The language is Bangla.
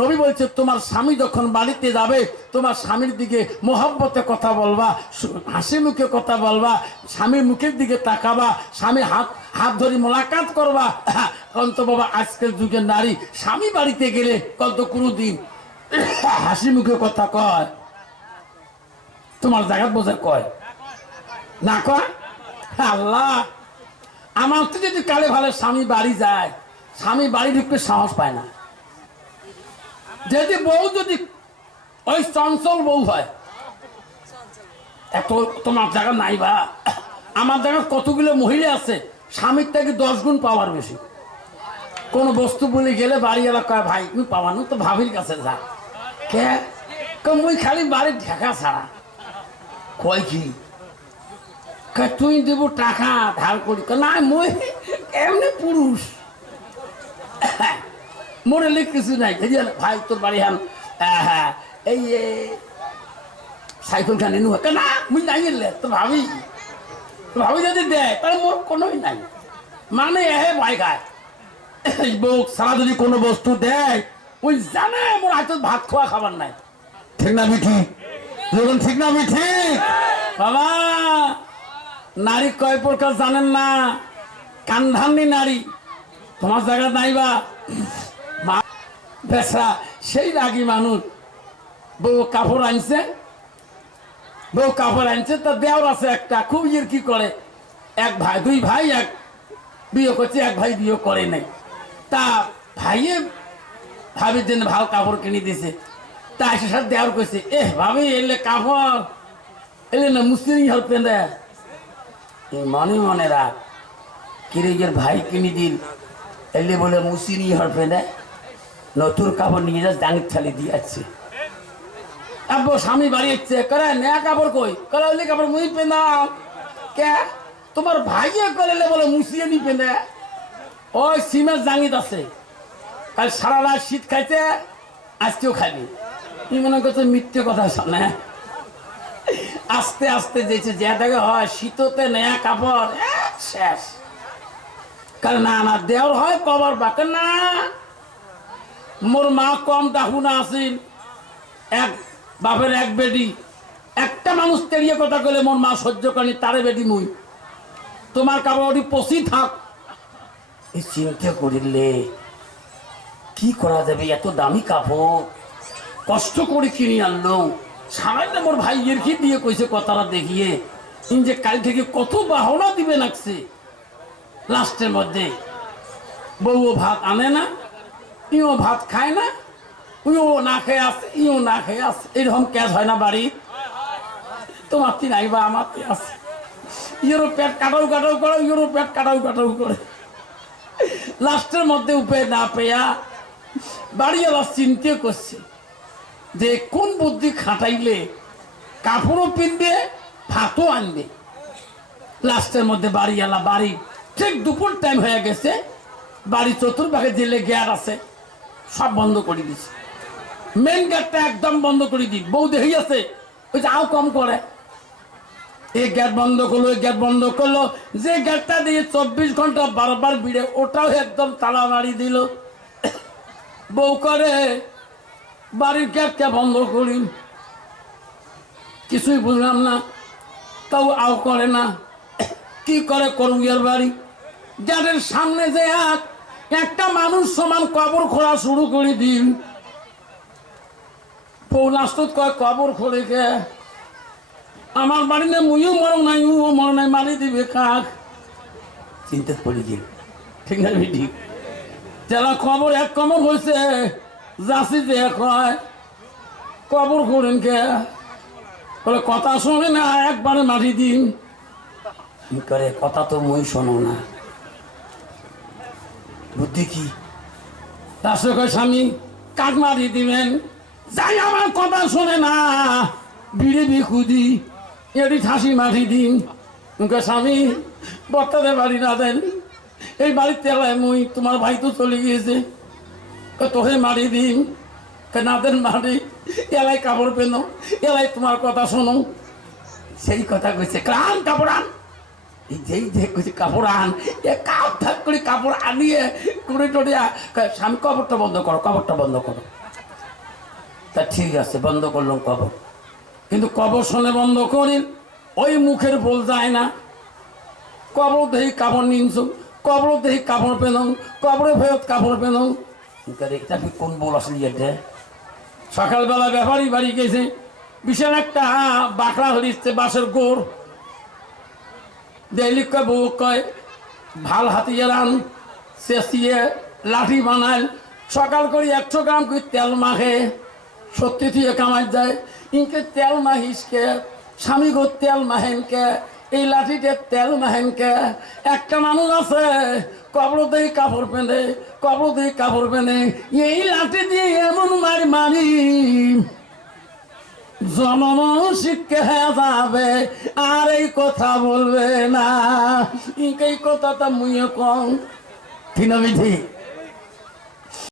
নবী বলছে তোমার স্বামী যখন বাড়িতে যাবে তোমার স্বামীর দিকে মোহব্বতে কথা বলবা, হাসি মুখে কথা বলবা, স্বামীর মুখের দিকে তাকাবা, স্বামীর হাত হাত ধরে মোলাকাত করবা। কন্ত বাবা আজকের যুগের নারী স্বামী বাড়িতে গেলে কত কোনোদিন হাসি মুখে কথা কয়? তোমার জায়গা বোঝা কয় না কয়? আল্লাহ, আমার তো যদি কালে ভালো স্বামী বাড়ি যায়, স্বামী বাড়ি ঢুকতে সাহস পায় না। যদি বউ যদি ওই চঞ্চল বউ হয়, এত তোমার জায়গা নাই বা আমার জায়গা কতগুলো মহিলা আছে স্বামীর থেকে 10 গুণ পাওয়ার বেশি। কোন বস্তু বলে গেলে বাড়ি এলাকা ভাই তুমি পাওয়ানো তো ভাবির কাছে যা কে মুই খালি বাড়ির ঢাকা ছাড়া কয় কি তুই দেব টাকা ধার করি না মই এমনি পুরুষ মরে কিছু নাই ভাই তোর বাড়ি হান হ্যাঁ এই সাইকেল খানি নু না মুই নাই গেলে তো ভাবি যদি দেয় তাহলে মোর কোনোই নাই মানে এহে ভাই খায় বউ সারা যদি কোনো বস্তু দেয় ওই জানে মোর হাতে ভাত খাওয়া খাবার নাই। ঠিক না মিঠি? যখন ঠিক না মিঠি? বাবা নারী কয় প্রকার জানেন না? কান্ধানি নারী তোমার জায়গা নাই বা বেসা সেই রাগী মানুষ। বউ কাপড় আনছে, তার দেওয়ার আছে একটা খুব ইয়ে কি করে, এক ভাই দুই ভাই এক বিয়ে করছে, এক ভাই বিয়ে করে নাই। তা ভাইয়ে ভাবির জন্য ভালো কাপড় কিনে দিছে। তা এসে সাথে দেওয়ার করছে ভাবি এলে কাপড় এলে না মুসলিম হলপেন দেয় মনে মনে রাখ কিরেগের ভাই কিনে দিল এলে বলে মুসিনি হলপেন দেয় নতুন কাপড় নিয়ে যা জানির থালি দিয়েছে। আব্বু স্বামী বাড়ি হচ্ছে করে নয়া কাপড় কই করে ওই কাপড় মুই পেনাম কে তোমার ভাইয়ে করে বলে মুসিয়ে নি পেনে ওই সিমের জাঙ্গিত আছে কাল সারা রাত শীত খাইছে আজকেও খাইবি। তুই মনে করছো মিথ্যে কথা শোনে। আস্তে আস্তে যেছে যে দেখে হয় শীততে নয়া কাপড় শেষ। কাল না না দেওয়ার হয় কবর বাকে না। মোর মা কম দাহু না আসিল, এক বাপের এক বেটি, একটা মানুষ তেড়িয়ে কথা কইলে মোর মা সহ্য করেনি, তারে বেটি মুই তোমার কাপড় ওটি পচি থাক। এই চিন্তা করিলে কি করা যাবে? এত দামি কাপড় কষ্ট করে কিনে আনলো, সামান্য মোর ভাই এর কি দিয়ে কইছে কথাটা দেখিয়ে যে কাল থেকে কত বাহনা দিবে নাকছে। লাস্টের মধ্যে বউও ভাত আনে না, ইও ভাত খায় না, উইও না খেয়ে আসে, ইও না খেয়ে আসে। এরকম ক্যাশ হয় না বাড়ি? তোমার তি নাই বা আমার আছে। ইয়েরও পেট কাটাও কাটাও করে, ইয়েরও পেট কাটাও কাটাও করে। লাস্টের মধ্যে উপায় না পেয়া বাড়িওয়ালা চিন্তা করছে যে কোন বুদ্ধি খাটাইলে কাপড়ও পিনবে ভাতও আনবে। লাস্টের মধ্যে বাড়িওয়ালা বাড়ি ঠিক দুপুর টাইম হয়ে গেছে, বাড়ি চতুর্ভাগে জেলে গেট আছে সব বন্ধ করে দিছে। মেন গেটটা একদম বন্ধ করে দিই। বউ দেখি আছে ওই যে আও কম করে এই গেট বন্ধ করলো, ওই গেট বন্ধ করলো। যে গেটটা দিয়ে 24 ঘন্টা বারবার ভিড়ে ওটাও একদম তালা মারি দিল। বউ করে বাড়ির গেটটা বন্ধ করি, কিছুই বুঝলাম না। তাও আও করে না, কি করে করুইয়ার বাড়ি গেটের সামনে যে একটা মানুষ সমান কবর খোঁড়া শুরু করে দিন। বউ লাস্টত কয় কবর খোঁড়ে কে? আমার বাড়ি না মুইও মরো নাই ও মরো নাই, মারি দিবে কাক। চিন্তা পড়ে গেল। ঠিক না ঠিক? যারা খবর এক কবর হয়েছে যাচ্ছি যে কয় কবর খোঁড়েন কে? বলে কথা শোনে না, একবারে মারি দিন। কি করে কথা তো মুই শোনো না, বুদ্ধি কি? রাষ্ট্র কয় স্বামী কাক মারি দিবেন, যাই আমার কথা শোনে না বিড়ে বিখুদি এটি ঠাসি মারি দিন। স্বামী বর্তারে বাড়ি না দেন, এই বাড়ির তেলায় মুই, তোমার ভাই তো চলে গিয়েছে, তোহে মারি দিন না দেন মারি, এলাই কাপড় পেনো, এলাই তোমার কথা শোনো। সেই কথা কইছে কান কাপড় আন, যেই যে কইছে কাপড় আন, এ কাপ থাক করে কাপড় আনিয়ে করে টোটিয়া স্বামী কবরটা বন্ধ করো, কবরটা বন্ধ করো। তা ঠিক আছে বন্ধ করলাম কবর, কিন্তু কবর শুনে বন্ধ করি ওই মুখের বল যায় না। কবর দেহি কাপড় নিনছ, কবর দেহি কাপড় পেলাম, কবরে ফেরত কাপড় পেলাম। এটা কোন বল আসলে এটা? সকালবেলা ব্যাপারী বাড়ি গেছে, বিশাল একটা বাঁকড়া হরিচ্ছে বাঁশের গোড়, দেলি কয় বউ কয় ভাল হাতিয়ে রান চেঁচিয়ে লাঠি বানাল, সকাল করে 100 গ্রাম করে তেল মাখে, সত্যি থেকে কামাই যায়। ইনকে তেল মাহিসকে স্বামী গো তেল মাহেনকে, এই লাঠিতে তেল মাহেনকে। একটা মানুষ আছে কবর দিয়ে কাপড় পেনে, কবর দিয়ে কাপড় পেনে, এই লাঠি দিয়ে এমন মারি মারি জনম শিক্ষা যাবে, আর এই কথা বলবে না। এই কথাটা মুইও কম, ঠিক না?